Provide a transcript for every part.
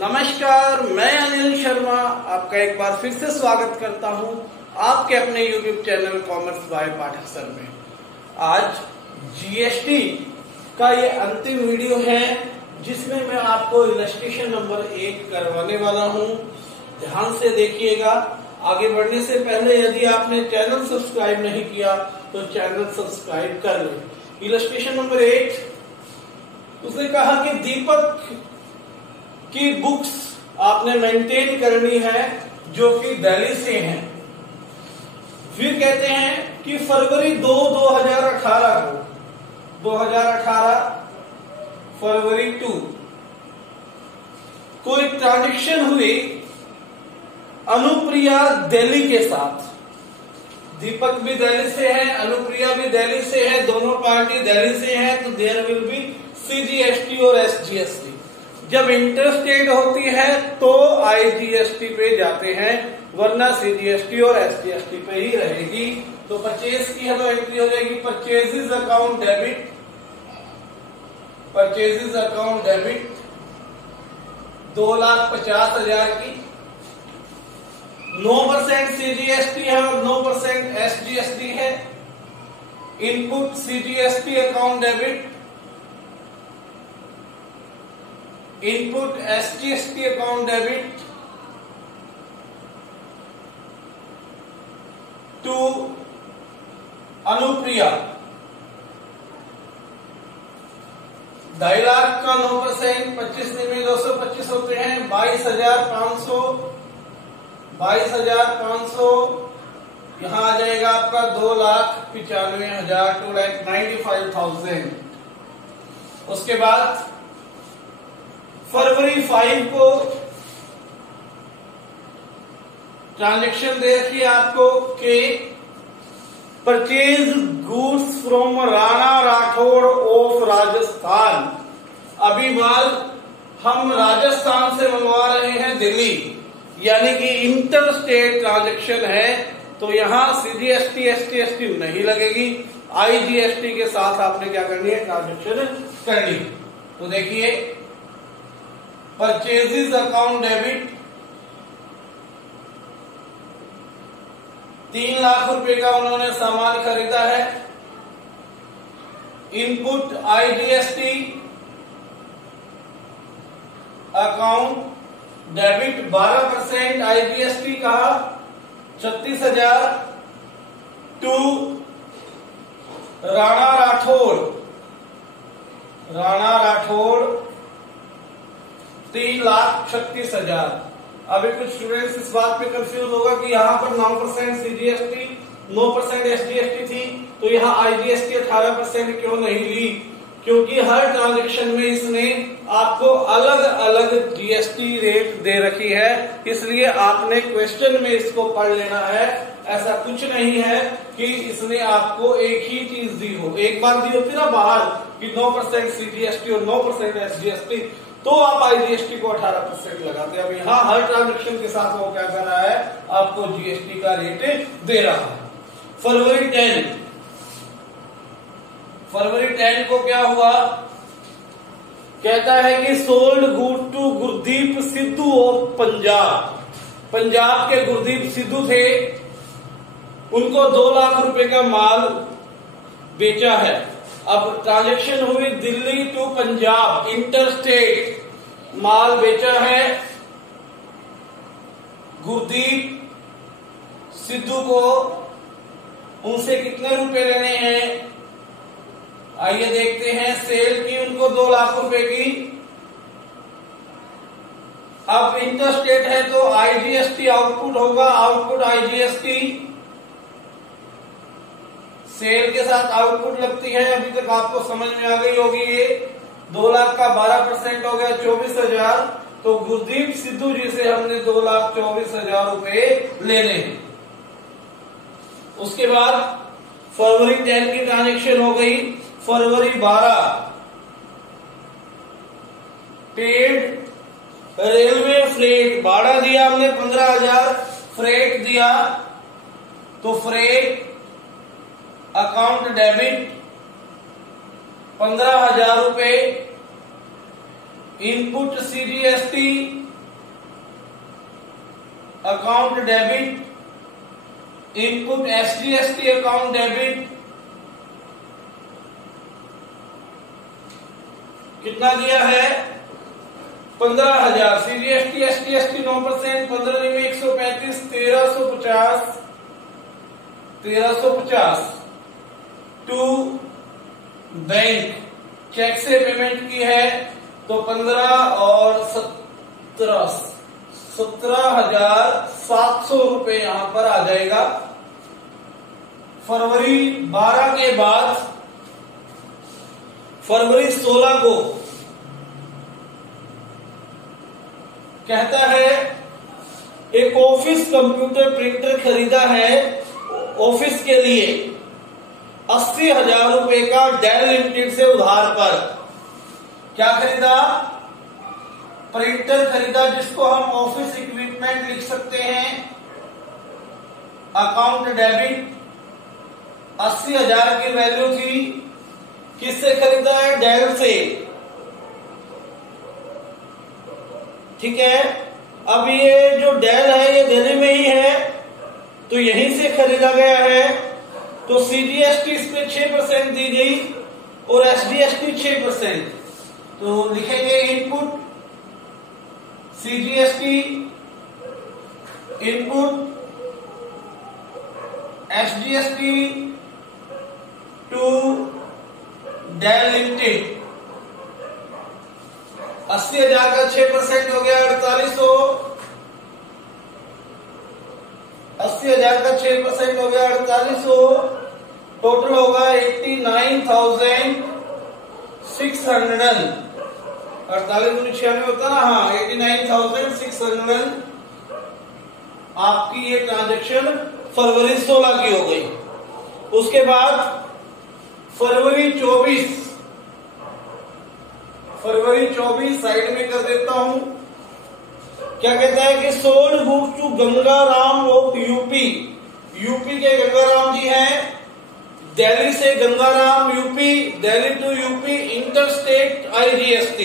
नमस्कार, मैं अनिल शर्मा आपका एक बार फिर से स्वागत करता हूं आपके अपने YouTube channel commerce by Pathak sir में। आज जीएसटी का ये अंतिम वीडियो है जिसमें मैं आपको इलस्ट्रेशन नंबर 1 करवाने वाला हूं। ध्यान से देखिएगा। आगे बढ़ने से पहले यदि आपने चैनल सब्सक्राइब नहीं किया तो चैनल सब्सक्राइब कर लें। इलस्ट्रेशन नंबर 1, उसने कहा कि दीपक की बुक्स आपने मेंटेन करनी है जो कि दिल्ली से हैं। फिर कहते हैं कि फरवरी 2018 को 2018 फरवरी 2 को एक ट्रांजेक्शन हुई अनुप्रिया दिल्ली के साथ। दीपक भी दिल्ली से है, अनुप्रिया भी दिल्ली से है, दोनों पार्टी दिल्ली से है, तो देयर विल बी सीजीएसटी और एसजीएसटी। जब इंटरस्टेट होती है तो आईजीएसटी पे जाते हैं, वरना सीजीएसटी और एसजीएसटी पे ही रहेगी। तो परचेज की है तो एंट्री हो जाएगी purchases account debit, purchases account debit 2,50,000 की। 9% सीजीएसटी है और 9% एसजीएसटी है। Input CGST account debit, input SGST account debit to Anupriya. 2.5 lakh का 9%, 25 दिन में 225 होते हैं, 22,500 यहां आ जाएगा आपका 2,95,000 2,95,000। उसके बाद फरवरी 5 को ट्रांजैक्शन दे रखी है आपको कि purchase goods from Rana Rathore of Rajasthan. अभी माल हम राजस्थान से मंगवा रहे हैं दिल्ली, यानी कि इंटर स्टेट ट्रांजैक्शन है, तो यहां सीजीएसटी एसटीएसटी नहीं लगेगी। आईजीएसटी के साथ आपने क्या करनी है, ट्रांजैक्शन करनी। तो देखिए परचेजेस अकाउंट डेबिट 3 लाख रुपए का उन्होंने सामान खरीदा है। Input IGST account debit 12%, IGST का 36,000 टू राणा राठौड़ 3,36,000। अभी कुछ स्टूडेंट्स इस बात पे कंफ्यूज होगा कि यहाँ पर 9% सीजीएसटी 9% एसजीएसटी थी, तो यहाँ आईजीएसटी 18% क्यों नहीं ली? क्योंकि हर ट्रांजैक्शन में इसने आपको अलग अलग जीएसटी रेट दे रखी है, इसलिए आपने क्वेश्चन में इसको पढ़ लेना है। ऐसा कुछ नहीं है कि इसने आपको एक ही चीज दी हो। एक बार दी होती ना बाहर कि 9% सीजीएसटी और 9% एसजीएसटी, तो आप आईजीएसटी को 18% लगाते हैं। अब यहाँ हर ट्रांजैक्शन के साथ वो क्या कर रहा है, आपको जीएसटी का रेट दे रहा है। फरवरी 10 को क्या हुआ, कहता है कि sold good to Gurdeep Sidhu of Punjab के गुरदीप सिद्धू थे, उनको 2 लाख रुपए का माल बेचा है। अब ट्रांजैक्शन हुई दिल्ली टू पंजाब, इंटरस्टेट माल बेचा है गुरदीप सिद्धू को। उनसे कितने रुपए लेने हैं, आइए देखते हैं। सेल की उनको 2 लाख रुपए की। अब इंटरस्टेट है तो आईजीएसटी आउटपुट होगा, आउटपुट आईजीएसटी सेल के साथ आउटपुट लगती है। अभी तक आपको समझ में आ गई होगी। ये 2 लाख का 12% हो गया 24,000। तो गुरदीप सिद्धू जी से हमने 2,24,000 रुपए लेने हैं। उसके बाद फरवरी 10 की ट्रांजेक्शन हो गई। फरवरी 12 पेड रेलवे फ्रेट, भाड़ा दिया हमने 15,000, फ्रेट दिया, तो फ्रेट अकाउंट डेबिट 15,000 रुपए। Input CGST account debit, input SGST account debit कितना दिया है 15,000। CGST STST 9%, 15 में 135, 1350 टू बैंक, चेक से पेमेंट की है तो 15 और 17,700 रुपए यहां पर आ जाएगा। फरवरी 12 के बाद फरवरी 16 को कहता है एक ऑफिस कंप्यूटर प्रिंटर खरीदा है ऑफिस के लिए 80,000 रुपए का डेल लिमिटेड से उधार पर। क्या खरीदा? प्रिंटर खरीदा जिसको हम ऑफिस इक्विपमेंट लिख सकते हैं। अकाउंट डेबिट 80,000 की वैल्यू थी। किससे खरीदा है? डेल से। ठीक है, अब ये जो डेल है ये दिल्ली में ही है तो यहीं से खरीदा गया है तो CGST इसमें 6% दी गई और SGST 6%। तो लिखेंगे input CGST, input SGST to Dell limited. 80,000 का 6% हो गया 4800। 80,000 का 6% हो गया 4800। टोटल होगा 89,600। 48,96 होता ना, हाँ 89,600। आपकी ये ट्रांजैक्शन फरवरी 16 की हो गई। उसके बाद फरवरी 24 साइड में कर देता हूं। क्या कहता है कि sold goods to Gangaram of UP. UP के गंगाराम जी हैं, दिल्ली से Gangaram UP, Delhi to UP interstate IGST।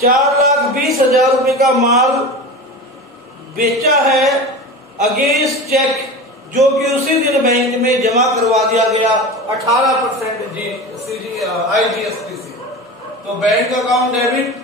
4,20,000 रुपए का माल बेचा है अगेंस्ट चेक जो कि उसी दिन बैंक में जमा करवा दिया गया 18% IGST से। तो bank account debit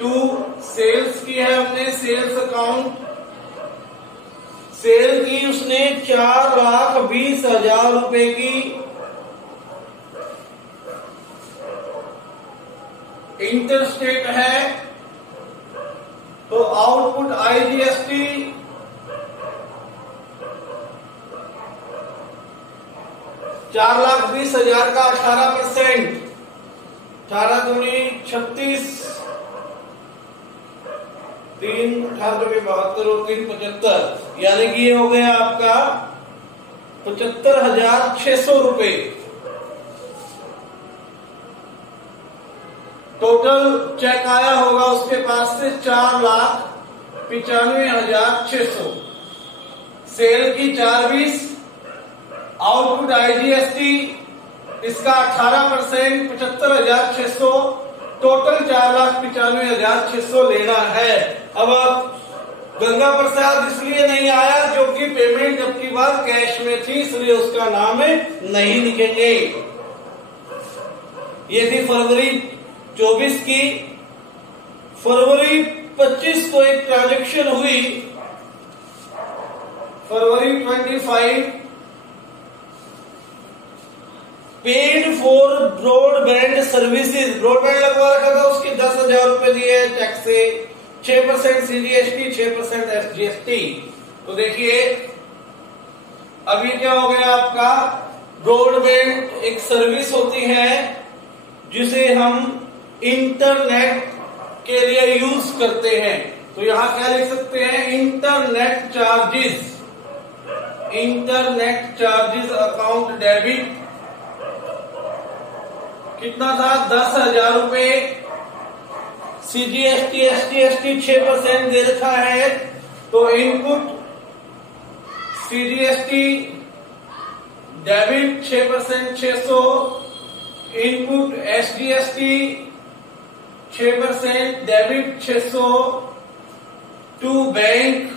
to sales की है हमने, सेल्स अकाउंट। सेल की उसने 4,20,000 रुपए की। इंटरस्टेट है तो आउटपुट IGST 4,20,000 का 18%। 18 दूनी 36, 3 18 72 और 3 75, यानी कि ये हो गया आपका 75,600 रुपए। टोटल चेक आया होगा उसके पास से 4,95,600। सेल की 4,20, आउटपुट IGST इसका 18%, 75,600। टोटल 4,95,600 लेना है। अब आप गंगा प्रसाद इसलिए नहीं आया क्योंकि पेमेंट अब की बार कैश में थी, इसलिए उसका नाम नहीं लिखेंगे। ये थी फरवरी 24 की। फरवरी 25 को एक ट्रांजैक्शन हुई। फरवरी 25 paid for broadband services. Broadband लगवा रखा था, उसके 10,000 रुपए दिए टैक्स से। 6% CGST, 6% SGST। तो देखिए अभी क्या हो गया आपका, ब्रॉडबैंड एक सर्विस होती है जिसे हम इंटरनेट के लिए यूज करते हैं। तो यहां क्या लिख सकते हैं, internet charges. Internet charges account debit कितना था 10,000 रुपए। CGST STST 6% दे रखा है तो input CGST debit 6% 600, input SGST 6% debit 600 to bank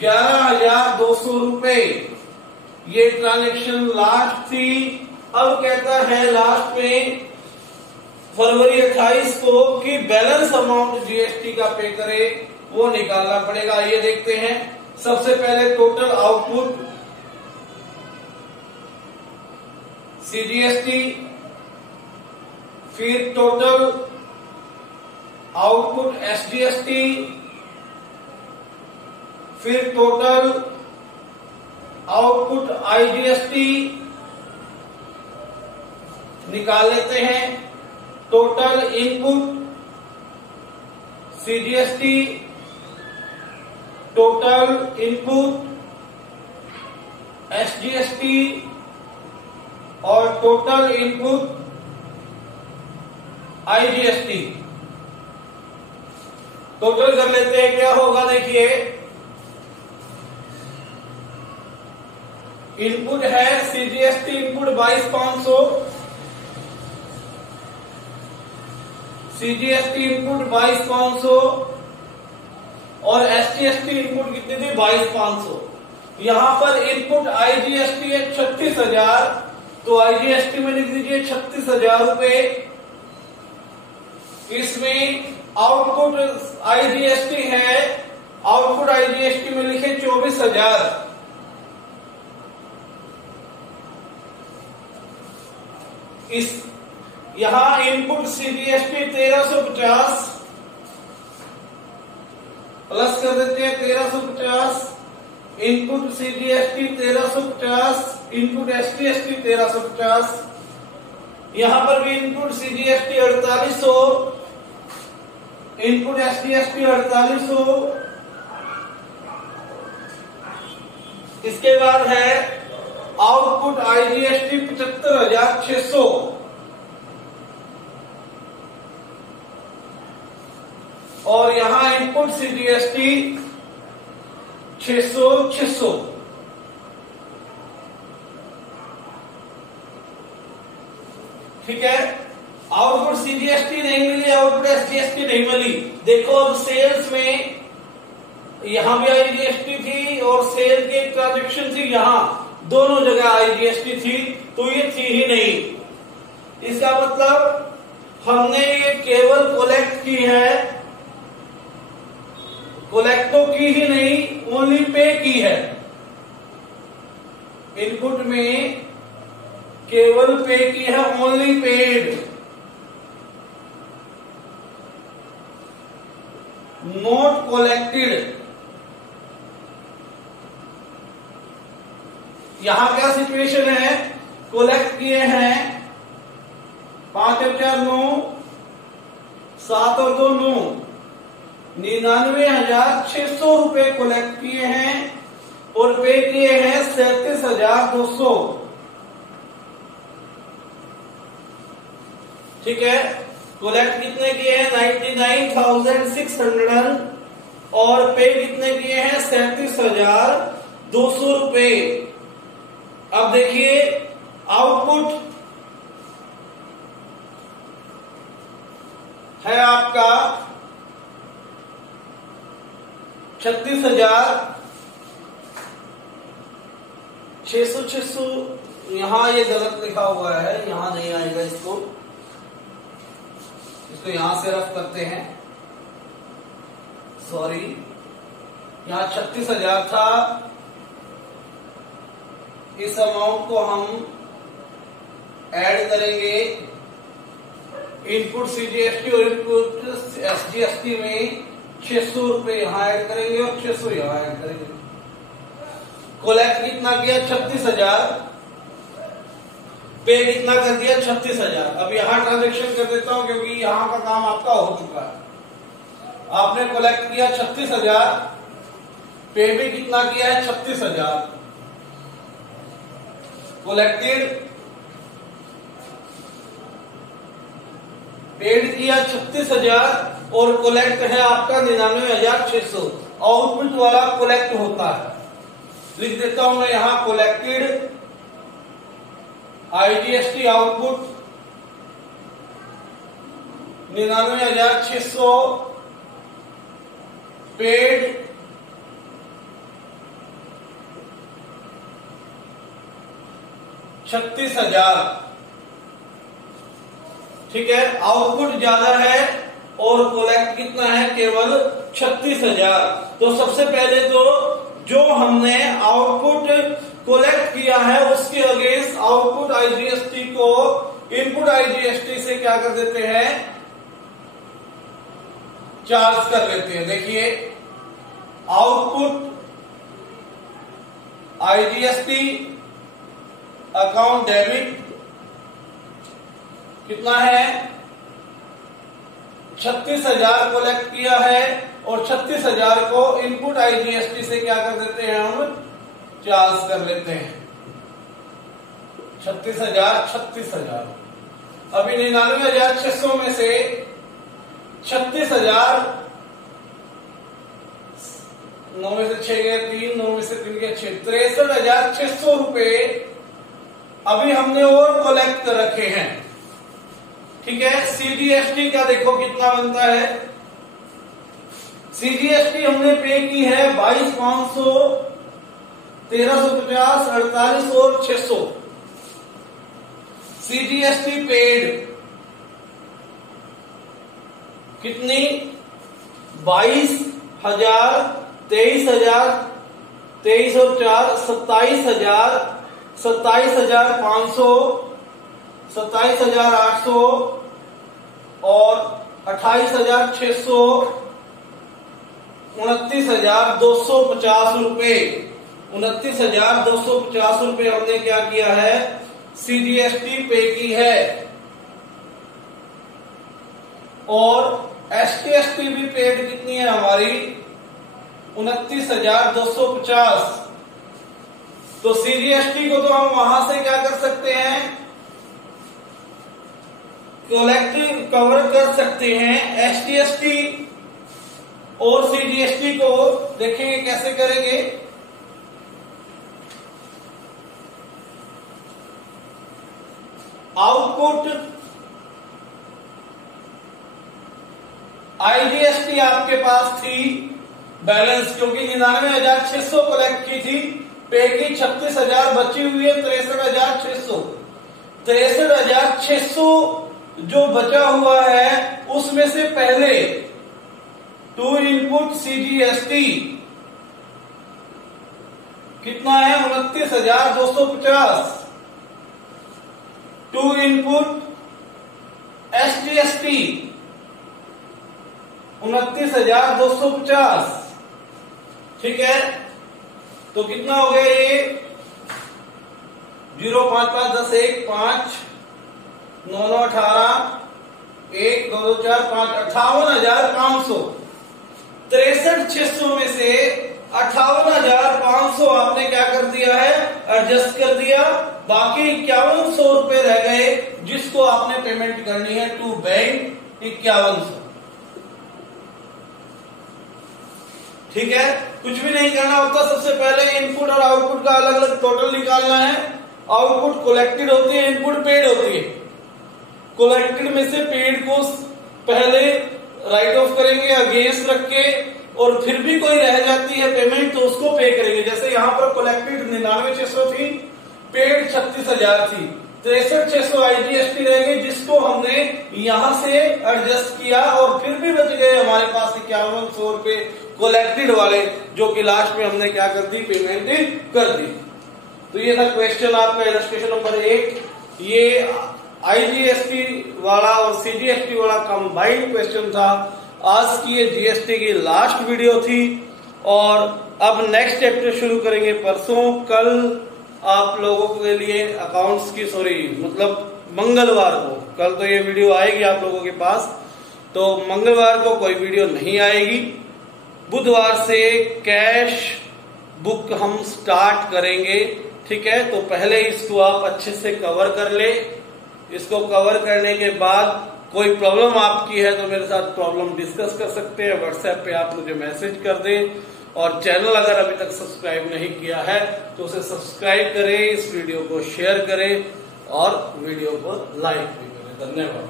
11,200 रुपए। ये ट्रांजेक्शन लास्ट थी। अब कहता है लास्ट में फरवरी 28 को कि बैलेंस अमाउंट जीएसटी का पे करे वो निकालना पड़ेगा। ये देखते हैं। सबसे पहले टोटल आउटपुट सीजीएसटी, फिर टोटल आउटपुट एसजीएसटी, फिर टोटल आउटपुट आईजीएसटी निकाल लेते हैं। Total input CGST, total input SGST और टोटल इनपुट आईजीएसटी टोटल कर लेते हैं। क्या होगा देखिए, इनपुट है सीजीएसटी इनपुट 22,500, सीजीएसटी इनपुट 22,500 और एसजीएसटी इनपुट कितनी थी 22,500। यहां पर इनपुट आईजीएसटी है 36,000, तो आईजीएसटी में लिख दीजिए 36,000 रुपए। इसमें आउटपुट आईजीएसटी है, आउटपुट आईजीएसटी में लिखे 24,000। इस यहां इनपुट सीजीएसटी 1350 प्लस कर देते हैं 1350, इनपुट सीजीएसटी 1350, इनपुट एसजीएसटी 1350। यहां पर भी इनपुट सीजीएसटी 4800, इनपुट एसजीएसटी 4800। इसके बाद है आउटपुट आईजीएसटी 75,600 और यहां इनपुट सीजीएसटी 600। ठीक है। आउटपुट सीजीएसटी नहीं मिली, आउटपुट एसजीएसटी नहीं मिली। देखो अब सेल्स में यहां भी आईजीएसटी थी और सेल की ट्रांजेक्शन थी, यहां दोनों जगह आईजीएसटी थी, तो ये थी ही नहीं। इसका मतलब हमने ये केवल कोलेक्ट की है, कोलेक्ट तो की ही नहीं, ओनली पे की है। इनपुट में केवल पे की है, ओनली पेड, नॉट कोलेक्टेड। यहां क्या सिचुएशन है, कोलेक्ट किए हैं 5,900, 7 और 2 9, 99,600 रुपए कोलेक्ट किए हैं और पे किए हैं 37,200। ठीक है। कोलेक्ट कितने किए हैं 99,600 और पे कितने किए हैं 37,200 रुपए। अब देखिए आउटपुट है आपका 36,600। यहां ये गलत लिखा हुआ है, यहां नहीं आएगा, इसको यहां से रफ करते हैं, सॉरी। यहां 36,000 था, इस अमाउंट को हम ऐड करेंगे इनपुट सीजीएसटी और इनपुट एसजीएसटी में 600 रुपए यहां ऐड करेंगे और 600 यहां ऐड करेंगे। कोलेक्ट कितना किया 36,000, पे कितना कर दिया 36,000। अब यहां ट्रांजेक्शन कर देता हूं क्योंकि यहां का काम आपका हो चुका है। आपने कोलेक्ट किया 36,000, पे भी कितना किया है 36,000। कोलेक्टेड पेड किया 36,000 और कोलेक्ट है आपका 99,600। आउटपुट वाला कोलेक्ट होता है, लिख देता हूं मैं यहां कोलेक्टेड आईजीएसटी आउटपुट 99,600 पेड, 36,000। ठीक है, आउटपुट ज्यादा है और कोलेक्ट कितना है, केवल 36,000। तो सबसे पहले तो जो हमने आउटपुट कोलेक्ट किया है उसके अगेंस्ट आउटपुट आईजीएसटी को इनपुट आईजीएसटी से क्या कर देते हैं, चार्ज कर लेते हैं। देखिए, आउटपुट आईजीएसटी अकाउंट डेबिट कितना है, 36,000 कलेक्ट किया है और 36,000 को इनपुट आईजीएसटी से क्या कर देते हैं, हम चार्ज कर लेते हैं। 36,000 अभी 99,600 में से 36,000, 9 में से 6 गए 3, 9 में से 3 गए 6, 63,600 रुपए अभी हमने और कलेक्ट कर रखे हैं। ठीक है, सीजीएसटी का देखो कितना बनता है। सीजीएसटी हमने पे की है 22,500, 1350, 48 और 600। सीजीएसटी पेड कितनी, 22,000, 23,000, 23 और 4, 27,000, 27,500, 27,800 और 28,600, 29,250 रुपए। 29,250 रुपए हमने क्या किया है, सीजीएसटी पे की है। और एसटीएसटी भी पेड कितनी है हमारी, 29,250। तो सीजीएसटी को तो हम वहां से क्या कर सकते हैं, कलेक्टिव कवर कर सकते हैं। एसटीएसटी और सीजीएसटी को देखेंगे कैसे करेंगे। आउटपुट आईजीएसटी आपके पास थी बैलेंस, क्योंकि 99,600 कलेक्ट की थी, पे की 36,000 बची हुई है 63,600। 63,600 जो बचा हुआ है उसमें से पहले टू इनपुट सीजीएसटी कितना है, 29,250। To input SGST 29,250। ठीक है, तो कितना हो गया ये, 0 5 5 10 1 5 9 9 18 1 2 2 4 5 58,500। 63,600 में से 58,500 आपने क्या कर दिया है, एडजस्ट कर दिया। बाकी 5100 रुपए रह गए जिसको आपने पेमेंट करनी है टू बैंक, 5100। ठीक है, कुछ भी नहीं करना होता। सबसे पहले इनपुट और आउटपुट का अलग अलग टोटल निकालना है। आउटपुट कलेक्टेड होती है, इनपुट पेड होती है। कलेक्टेड में से पेड को पहले राइट ऑफ करेंगे अगेंस्ट रख के, और फिर भी कोई रह जाती है पेमेंट तो उसको पे करेंगे। जैसे यहाँ पर कलेक्टेड 99,600 थी, पेड 36,000 थी, 63,600 आईजीएसटी रहेंगे जिसको हमने यहां से एडजस्ट किया, और फिर भी बच गए हमारे पास 5100 रुपए कलेक्टेड वाले, जो कि लास्ट में हमने क्या कर दी, पेमेंट कर दी। तो ये था क्वेश्चन आपका इलस्ट्रेशन नंबर 1। ये आईजीएसटी वाला और सीजीएसटी वाला कंबाइंड क्वेश्चन था। आज की ये जीएसटी की लास्ट वीडियो थी, और अब नेक्स्ट चैप्टर शुरू करेंगे परसों। कल आप लोगों के लिए अकाउंट्स की मतलब मंगलवार को, कल तो ये वीडियो आएगी आप लोगों के पास, तो मंगलवार को कोई वीडियो नहीं आएगी। बुधवार से कैश बुक हम स्टार्ट करेंगे। ठीक है, तो पहले इसको आप अच्छे से कवर कर ले। इसको कवर करने के बाद कोई प्रॉब्लम आपकी है तो मेरे साथ प्रॉब्लम डिस्कस कर सकते हैं। व्हाट्सएप पे आप मुझे मैसेज कर दें, और चैनल अगर अभी तक सब्सक्राइब नहीं किया है तो उसे सब्सक्राइब करें, इस वीडियो को शेयर करें और वीडियो को लाइक भी करें। धन्यवाद।